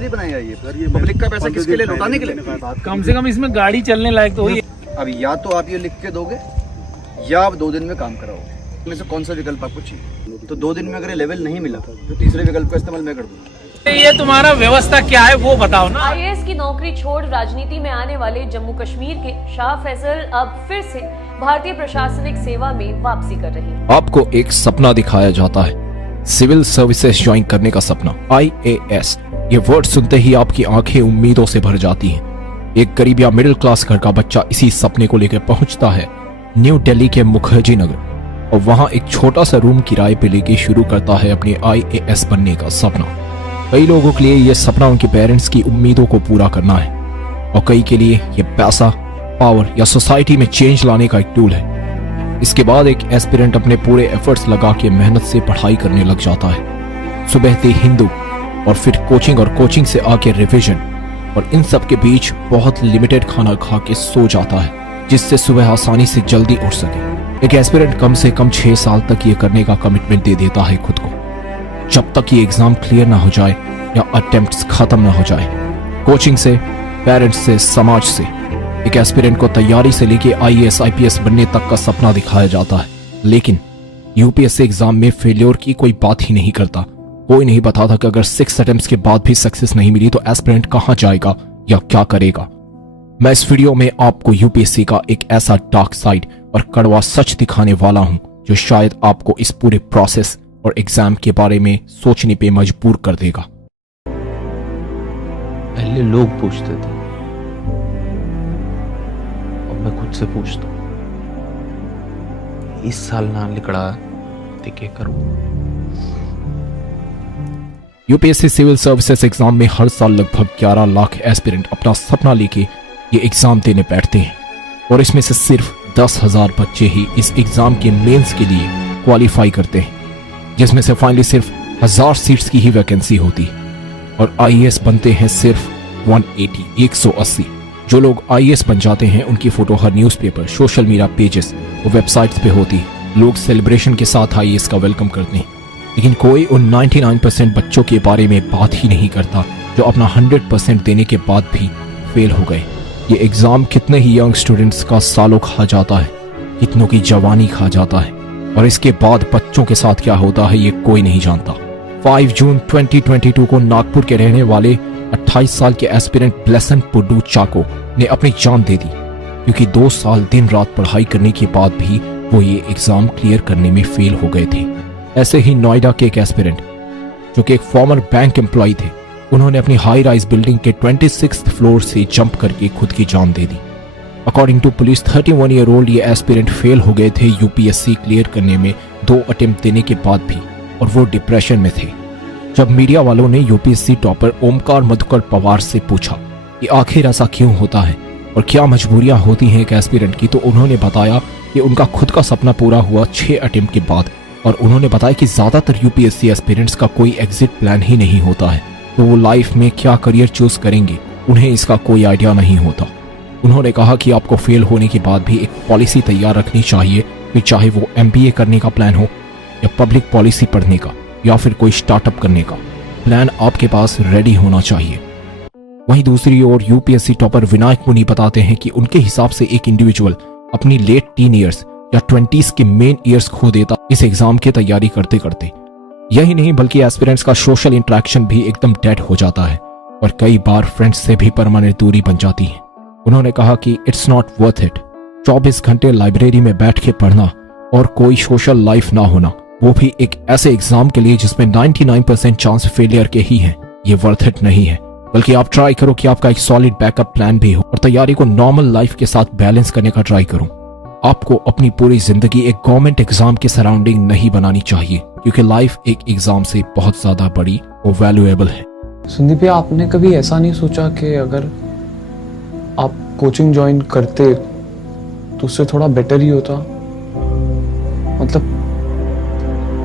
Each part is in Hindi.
इसलिए बनाया ये पब्लिक का पैसा किसके लिए, लौटाने के लिए। कम से कम इसमें गाड़ी चलने लायक तो हुई। अब या तो आप ये लिख के दोगे या आप 2 दिन में काम कराओगे, में से कौन सा विकल्प आपको चाहिए। तो 2 दिन में अगर लेवल नहीं मिला तो तीसरे विकल्प का इस्तेमाल मैं कर दूंगा। ये तुम्हारा व्यवस्था क्या है वो बताओ ना। आईएएस की नौकरी छोड़ राजनीति में आने वाले जम्मू कश्मीर के शाह फैसल अब फिर से भारतीय प्रशासनिक सेवा में वापसी कर रहे हैं। आपको एक सपना दिखाया जाता है, सिविल सर्विसेज ज्वाइन करने का सपना, IAS। ये वर्ड सुनते ही आपकी आंखें उम्मीदों से भर जाती हैं। एक गरीब या मिडिल क्लास घर का बच्चा इसी सपने को लेकर पहुंचता है न्यू दिल्ली के मुखर्जी नगर और वहां एक छोटा सा रूम किराए पे लेके शुरू करता है अपने IAS बनने का सपना। कई लोगों के लिए यह सपना उनके पेरेंट्स की उम्मीदों को पूरा करना है और कई के लिए यह पैसा, पावर या सोसाइटी में चेंज लाने का एक टूल है। इसके बाद एक एस्पिरेंट अपने पूरे एफर्ट्स लगा के मेहनत से पढ़ाई करने लग जाता है। सुबह से हिंदू और फिर कोचिंग और कोचिंग से आके रिवीजन और इन सब के बीच बहुत लिमिटेड खाना खा के सो जाता है जिससे सुबह आसानी से जल्दी उठ सके। एक एस्पिरेंट कम से कम 6 साल तक ये करने का कमिटमेंट दे देता है खुद को, जब तक ये एग्जाम क्लियर ना हो जाए या अटेम्प्ट्स खत्म ना हो जाए। कोचिंग से, पेरेंट्स से, समाज से एक एस्पिरेंट को तैयारी से लेके IAS IPS बनने तक का सपना दिखाया जाता है, लेकिन UPSC एग्जाम में फेलियर की कोई बात ही नहीं करता। कोई नहीं बताता कि अगर 6 अटेम्प्ट्स के बाद भी सक्सेस नहीं मिली तो एस्पिरेंट कहां जाएगा या क्या करेगा। मैं इस वीडियो में आपको UPSC का एक ऐसा डार्क साइड और कड़वा सच दिखाने वाला हूं जो शायद आपको इस पूरे प्रोसेस और एग्जाम के बारे में सोचने पे मजबूर कर देगा। पहले लोग पूछते थे, अब मैं खुद से पूछता हूं, इस साल ना निकला तो क्या करूं। UPSC सिविल सर्विसेज एग्जाम में हर साल लगभग 11 लाख एस्पिरेंट अपना सपना लेके ये एग्जाम देने बैठते हैं और इसमें से सिर्फ 10,000 बच्चे ही इस एग्जाम के मेंस के लिए क्वालिफाई करते हैं, जिसमें से फाइनली सिर्फ 1000 सीट्स की ही वैकेंसी होती है और IAS बनते हैं सिर्फ 180। जो लोग IAS बन जाते हैं उनकी फोटो हर न्यूज़पेपर, सोशल मीडिया पेजेस और वेबसाइट्स पे होती है। लोग सेलिब्रेशन के साथ IAS का वेलकम करते हैं, लेकिन कोई उन 99% बच्चों के बारे में बात ही नहीं करता जो अपना 100% देने के बाद भी फेल हो गए। ये एग्जाम कितने ही यंग स्टूडेंट्स का सालों खा जाता है, कितनों की जवानी खा जाता है और इसके बाद बच्चों के साथ क्या होता है ये कोई नहीं जानता। 5 जून 2022 को नागपुर के रहने वाले 28 साल के एस्पिरेंट ब्लेसन पुड्डू चाको ने अपनी जान दे दी क्योंकि 2 साल दिन रात पढ़ाई करने के बाद भी वो ये एग्जाम क्लियर करने में फेल हो गए थे। ऐसे ही नोएडा के एक एस्पिरेंट जो कि एक फॉर्मर बैंक एम्प्लॉय थे, उन्होंने अपनी हाई राइज बिल्डिंग के 26th फ्लोर से जंप करके खुद की जान दे दी। According to police 31 year old ये एस्पिरेंट फेल हो गए थे UPSC क्लियर करने में 2 अटेम्प्ट देने के बाद भी और वो डिप्रेशन में थे। जब मीडिया वालों ने UPSC टॉपर ओमकार मधुकर पवार से पूछा कि आखिर ऐसा क्यों होता है और क्या मजबूरियां होती हैं एक एस्पिरेंट की, तो उन्होंने बताया कि उनका खुद का सपना पूरा हुआ 6 अटेम्प्ट के बाद और उन्होंने बताया कि ज्यादातर UPSC एस्पिरेंट्स का कोई एग्जिट प्लान ही नहीं होता है, तो वो लाइफ में क्या करियर चूज करेंगे उन्हें इसका कोई आइडिया नहीं होता। उन्होंने कहा कि आपको फेल होने के बाद भी एक पॉलिसी तैयार रखनी चाहिए, फिर चाहे वो MBA करने का प्लान हो या पब्लिक पॉलिसी पढ़ने का या फिर कोई स्टार्टअप करने का प्लान आपके पास रेडी होना चाहिए। वहीं दूसरी ओर UPSC टॉपर विनायक मुनि बताते हैं कि उनके हिसाब से एक इंडिविजुअल अपनी लेट टीन ईयर्स या 20s के मेन ईयर्स खो देता इस एग्जाम की तैयारी करते करते। यही नहीं बल्कि एस्पिरेंट्स का सोशल इंटरेक्शन भी एकदम डेड हो जाता है और कई बार फ्रेंड्स से भी परमानेंट दूरी बन जाती है। उन्होंने कहा कि इट्स नॉट वर्थ इट 24 घंटे लाइब्रेरी में बैठ के पढ़ना और कोई सोशल लाइफ ना होना, वो भी एक ऐसे एग्जाम के लिए जिसमें 99% चांस फेलियर के ही हैं, ये वर्थ इट नहीं है। बल्कि आप ट्राई करो कि आपका एक सॉलिड बैकअप प्लान भी हो और तैयारी को नॉर्मल लाइफ के साथ बैलेंस करने का ट्राई करो। आपको अपनी पूरी जिंदगी एक गवर्नमेंट एग्जाम के सराउंडिंग नहीं बनानी चाहिए क्योंकि लाइफ एक एग्जाम से बहुत ज्यादा बड़ी और वैल्यूएबल है। संदीप भैया, आपने कभी ऐसा नहीं सोचा कि अगर आप कोचिंग ज्वाइन करते तो उससे थोड़ा बेटर ही होता, मतलब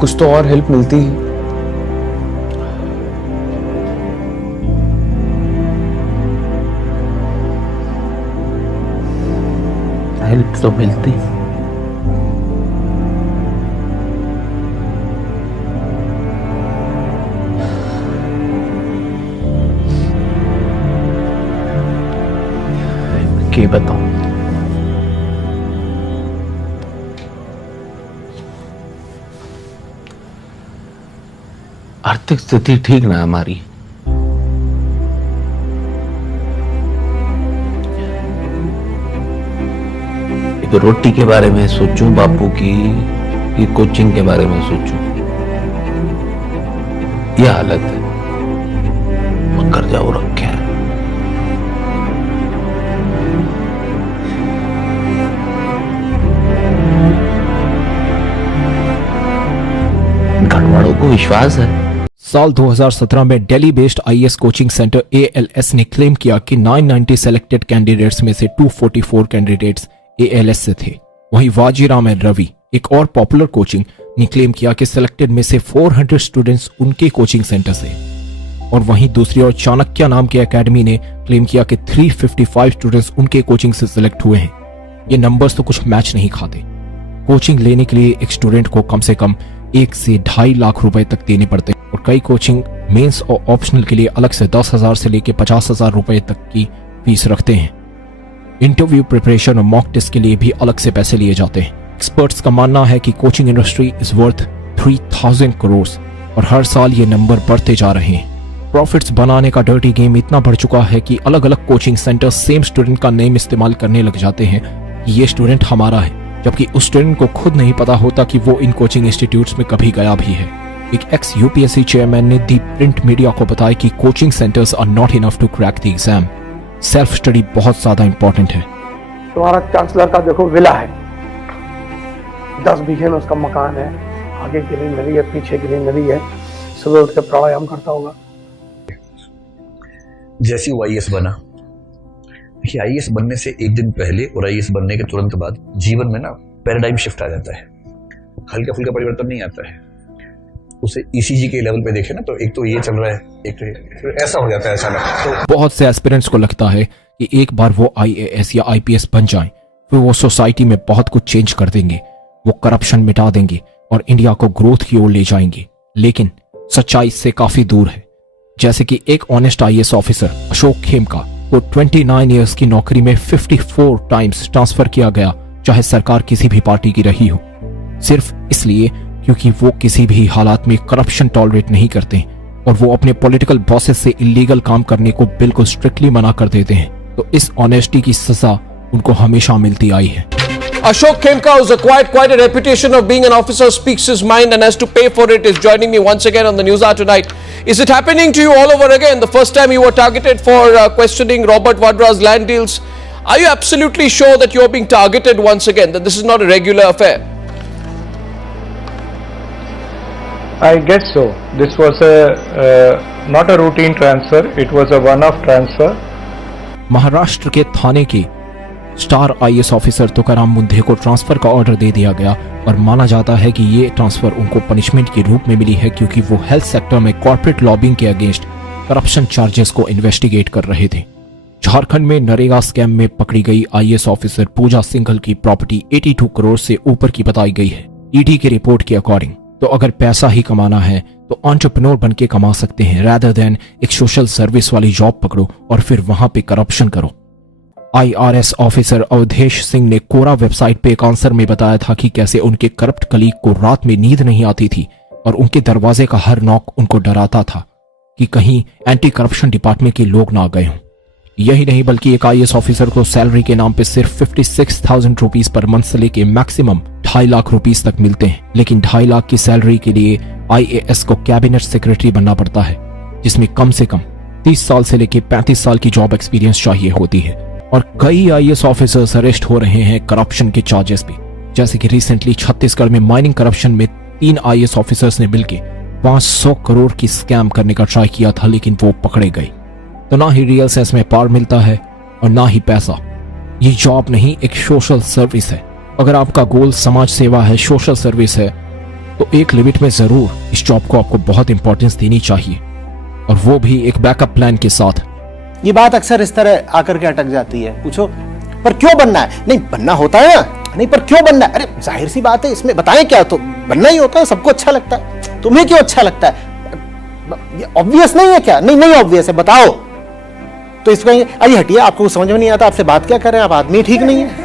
कुछ तो और हेल्प मिलती ही। हेल्प तो मिलती, के बताऊं? आर्थिक स्थिति ठीक ना हमारी। एक रोटी के बारे में सोचूं बापू की, ये कोचिंग के बारे में सोचूं, ये हालत है। मकर जाओ रखे है। घरवालों को विश्वास है। साल 2017 में Delhi based IAS coaching centre ALS ने क्लेम किया कि 990 सेलेक्टेड कैंडिडेट्स में से 244 कैंडिडेट्स ALS से थे। वहीं वाजीराम एंड रवि, एक और पॉपुलर कोचिंग, ने क्लेम किया कि सिलेक्टेड में से 400 स्टूडेंट्स उनके कोचिंग सेंटर से। और वहीं दूसरी ओर चाणक्य नाम के एकेडमी ने क्लेम किया कि 355 स्टूडेंट्स उनके कोचिंग से सिलेक्ट हुए हैं। ये नंबर्स तो कुछ मैच नहीं खाते। कोचिंग लेने के लिए एक स्टूडेंट को कम से कम 1 से 2.5 लाख रुपए तक देने पड़ते हैं और कई कोचिंग मेंस और ऑप्शनल के लिए अलग से 10,000 से लेकर 50,000 रुपए तक की फीस रखते हैं। इंटरव्यू प्रिपरेशन और मॉक टेस्ट के लिए भी अलग से पैसे लिए जाते हैं। एक्सपर्ट्स का मानना है कि coaching industry is worth 3000 crore और हर साल ये नंबर बढ़ते जा रहे हैं। प्रॉफिट्स बनाने का डर्टी गेम इतना बढ़ चुका है कि अलग अलग कोचिंग सेंटर सेम स्टूडेंट का नेम इस्तेमाल करने लग जाते हैं कि ये स्टूडेंट हमारा है, जबकि उस स्टूडेंट को खुद नहीं पता होता कि वो इन कोचिंग इंस्टीट्यूट्स में कभी गया भी है। एक एक्स यूपीएससी चेयरमैन ने दी प्रिंट मीडिया को बताया कि coaching centres are not enough to crack the exam. Self study बहुत ज्यादा इंपॉर्टेंट है। तुम्हारा चांसलर का देखो विला है, 10 बीघे में उसका मकान है, आगे ग्रीनरी है, पीछे ग्रीनरी है, सुबह उठ के प्राणायाम करता होगा। जैसे वो आईएएस बना, देखिए आईएएस बनने से एक दिन पहले और आईएएस बनने के तुरंत बाद जीवन में ना पैराडाइम शिफ्ट आ जाता है। हल्का फुल्का परिवर्तन नहीं आता है। उसे ईसीजी के लेवल पे देखे ना, तो एक तो ये चल रहा है, एक तो ऐसा हो जाता है अचानक। तो बहुत से एस्पिरेंट्स को लगता है कि एक बार वो आईएएस या आईपीएस बन जाएं, फिर वो सोसाइटी में बहुत कुछ चेंज कर देंगे, वो करप्शन मिटा देंगे और इंडिया को ग्रोथ की ओर ले जाएंगे। लेकिन सच्चाई से काफी दूर है। जैसे कि एक honest IAS officer Ashok Khemka को 29 इयर्स की नौकरी में 54 टाइम्स ट्रांसफर किया गया, चाहे सरकार किसी भी पार्टी की रही हो, सिर्फ इसलिए क्योंकि वो किसी भी हालात में करप्शन टॉलरेट नहीं करते और वो अपने पॉलिटिकल बॉसेस से इलीगल काम करने को बिल्कुल स्ट्रिक्टली मना कर देते हैं। तो इस ऑनेस्टी की सजा उनको हमेशा मिलती आई है। Ashok Khemka, who's acquired quite a reputation of being an officer, speaks his mind and has to pay for it, is joining me once again on the News Hour tonight. Is it happening to you all over again? The first time you were targeted for questioning Robert Vadra's land deals. Are you absolutely sure that you're being targeted once again, that this is not a regular affair? I guess so. This was not a routine transfer. It was a one-off transfer. Maharashtra के थाने के star IAS officer Tukaram Mundhe को ट्रांसफर का ऑर्डर दे दिया गया और माना जाता है कि ये ट्रांसफर उनको पनिशमेंट के रूप में मिली है, क्योंकि वो हेल्थ सेक्टर में कॉर्पोरेट लॉबिंग के अगेंस्ट करप्शन चार्जेस को इन्वेस्टिगेट कर रहे थे। झारखंड में नरेगा स्कैम में पकड़ी गई आईएएस ऑफिसर पूजा सिंघल की प्रॉपर्टी 82 करोड़ से ऊपर की बताई गई है ईडी की रिपोर्ट के अकॉर्डिंग। तो अगर पैसा ही कमाना है तो एंटरप्रेन्योर बन के कमा सकते हैं, रादर देन एक सोशल सर्विस वाली जॉब पकड़ो और फिर वहां पे करप्शन करो। आईआरएस ऑफिसर अवधेश सिंह ने कोरा वेबसाइट पे एक आंसर में बताया था कि कैसे उनके करप्ट कलीग को रात में नींद नहीं आती थी और उनके दरवाजे का हर नॉक उनको डराता था कि कहीं एंटी करप्शन डिपार्टमेंट के लोग ना आ गए हों। यही नहीं बल्कि एक आईएएस ऑफिसर को सैलरी के नाम पे सिर्फ 56,000 रुपीज पर मंथ से लेके मैक्सिमम 2.5 लाख रुपीज तक मिलते हैं, लेकिन 2.5 लाख की सैलरी के लिए आईएएस को कैबिनेट सेक्रेटरी बनना पड़ता है, जिसमें कम से कम 30 साल से लेके 35 साल की जॉब एक्सपीरियंस चाहिए होती है। और कई आईएएस ऑफिसर्स अरेस्ट हो रहे हैं करप्शन के चार्जेस पे, जैसे कि रिसेंटली छत्तीसगढ़ में माइनिंग करप्शन में 3 आईएएस ऑफिसर्स ने मिलकर 500 करोड़ की स्कैम करने का ट्राई किया था, लेकिन वो पकड़े गए। तो ना ही रियल सेंस में पावर मिलता है और ना ही पैसा। ये जॉब नहीं, एक सोशल सर्विस है। अगर आपका गोल समाज सेवा है, सोशल सर्विस है, तो एक लिमिट में जरूर इस जॉब को आपको बहुत इंपॉर्टेंस देनी चाहिए, और वो भी एक बैकअप प्लान के साथ। ये बात अक्सर इस तरह आकर के अटक जाती है, पूछो पर क्यों बनना है? नहीं बनना होता है ना, नहीं पर क्यों बनना है? अरे जाहिर सी बात है, इसमें बताएं क्या, तो बनना ही होता है, सबको अच्छा लगता है। तुम्हें क्यों अच्छा लगता है? ये ऑब्वियस नहीं है क्या? नहीं ऑब्वियस है, बताओ। तो इसको कहेंगे अरे हटिए, आपको समझ में नहीं आता, आपसे बात क्या कर रहे हैं, आप आदमी ठीक नहीं है।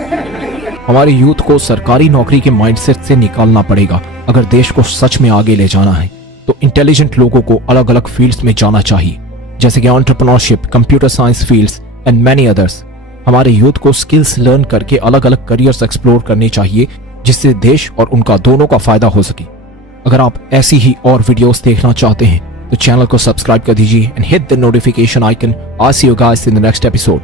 हमारे यूथ को सरकारी नौकरी के माइंडसेट से निकालना पड़ेगा। अगर देश को सच में आगे ले जाना है तो इंटेलिजेंट लोगों को अलग अलग फील्ड्स में जाना चाहिए, जैसे कि entrepreneurship, computer science fields and many others. हमारे यूथ को स्किल्स लर्न करके अलग अलग करियर्स एक्सप्लोर करने चाहिए, जिससे देश और उनका दोनों का फायदा हो सके। अगर आप ऐसी ही और वीडियोस देखना चाहते हैं तो चैनल को सब्सक्राइब कर दीजिए and hit the notification icon. I see you guys in the next episode.